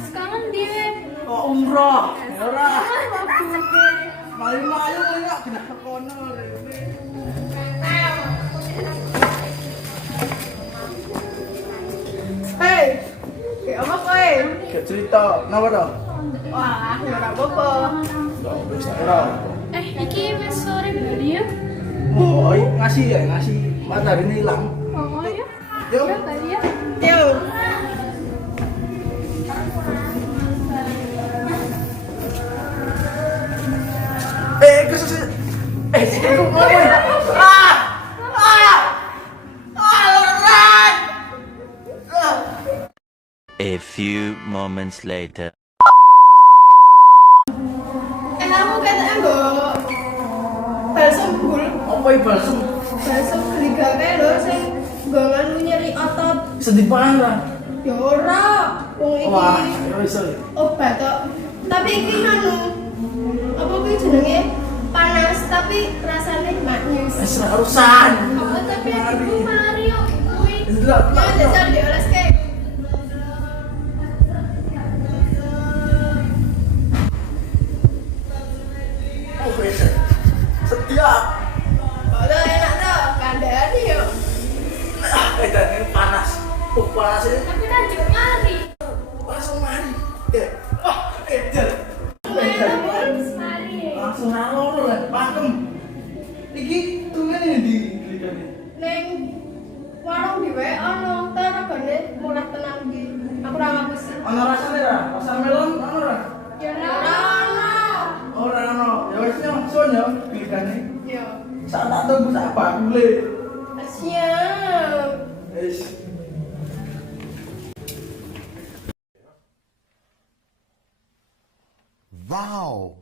sekarang dia. Oh, umroh. Ora. Waktu Mayu-mayu kaya kena kono. Hei, kayak apa kowe? Gak cerita, kenapa toh? Wah, ora apa-apa. Enggak bisa ora. iki wis sore berarti ya? Oh, ngasih ya, ngasih matahari ini hilang. Oh ya. Yuk. Ya tadi ya. Yo. Kesus. Aku mau. Ah! Ah! Ah, lorot! A few moments later. Kamu katanya mbok balsem bul, Apa iki balsem? balsem gligake lho sing nggongan nyeri otot. Sedih parah. Ya ora, wong Wah, iki ya iso. obat kok. Tapi iki anu apa kuwi jenenge panas tapi rasanya manis. Wis ora urusan. Oh, tapi aku mari yo kuwi. Delok, Ya jajal dioleske. Oh, bisa. Setia. Ora enak to, kandhani yo. Ini panas. Oh, panas ini. Tapi kan juga mari. Langsung mari. Wah, edan. Mari. Langsung nalor lah, pakem. Iki tumen ini di glikane. Neng warung dhewe ono ta regane murah tenan iki. Aku ora ngapusi. Ono rasane ra? Rasa melon ono ra? Ya ora ono. Ora ono. Ya wis nyongson ya glikane. Yo. Sak tak tunggu sak bakule. Siap. Wis. Wow.